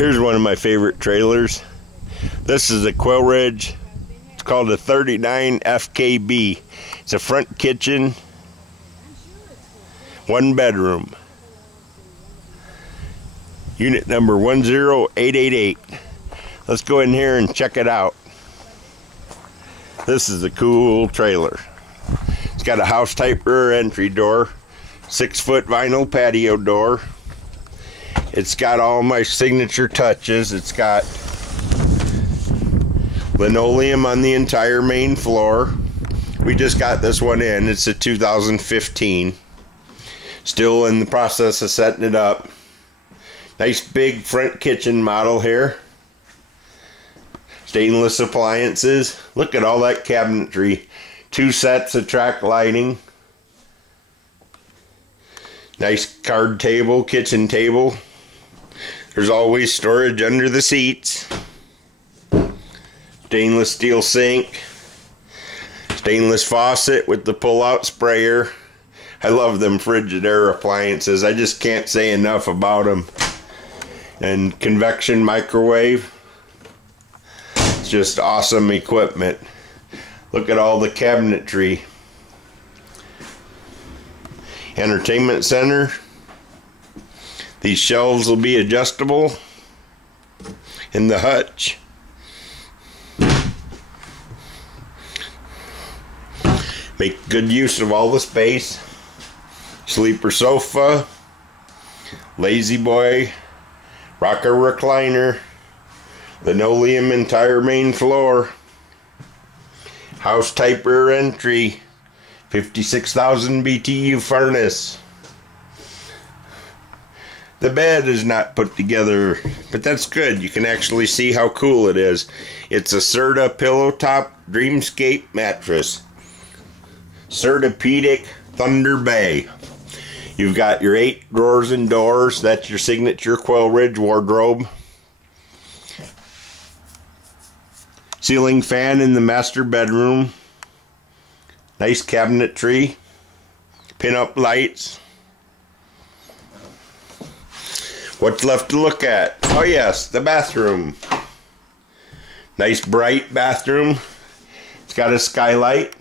Here's one of my favorite trailers. This is a Quailridge. It's called a 39Fkb. It's a front kitchen, 1 bedroom. Unit number 10888. Let's go in here and check it out. This is a cool trailer. It's got a house type rear entry door, 6-foot vinyl patio door. It's got all my signature touches. It's got linoleum on the entire main floor. We just got this one in. It's a 2015. Still in the process of setting it up. Nice big front kitchen model here. Stainless appliances. Look at all that cabinetry. 2 sets of track lighting. Nice card table, kitchen table. There's always storage under the seats. Stainless steel sink. Stainless faucet with the pull-out sprayer. I love them Frigidaire appliances. I just can't say enough about them. And convection microwave. It's just awesome equipment. Look at all the cabinetry. Entertainment center. These shelves will be adjustable in the hutch. Make good use of all the space. Sleeper sofa, lazy boy, rocker recliner, linoleum entire main floor, house type rear entry, 56,000 BTU furnace. The bed is not put together, but that's good. You can actually see how cool it is. It's a Serta pillow top Dreamscape mattress. Sertapedic Thunder Bay. You've got your 8 drawers and doors. That's your signature Quailridge wardrobe. Ceiling fan in the master bedroom. Nice cabinetry. Pin-up lights. What's left to look at? Oh yes, the bathroom. Nice bright bathroom. It's got a skylight.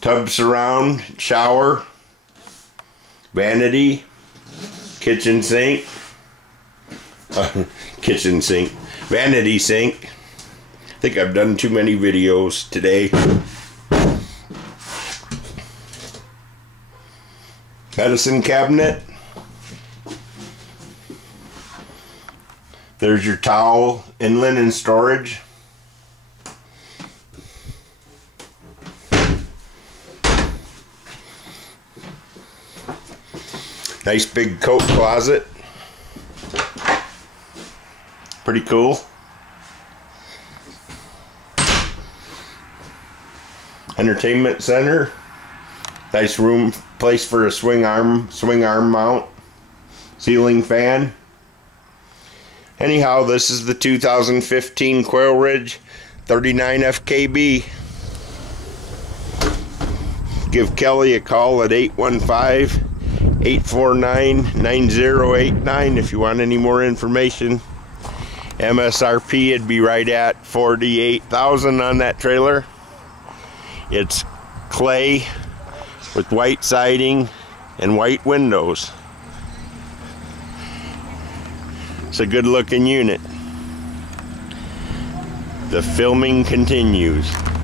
Tub surround, shower, vanity, kitchen sink, vanity sink. I think I've done too many videos today. Medicine cabinet. There's your towel and linen storage. Nice big coat closet. Pretty cool. Entertainment center. Nice room, place for a swing arm mount. Ceiling fan. Anyhow, this is the 2015 Quailridge 39Fkb. Give Kelly a call at 815-849-9089 if you want any more information. MSRP would be right at $48,000 on that trailer. It's clay with white siding and white windows. It's a good looking unit. The filming continues.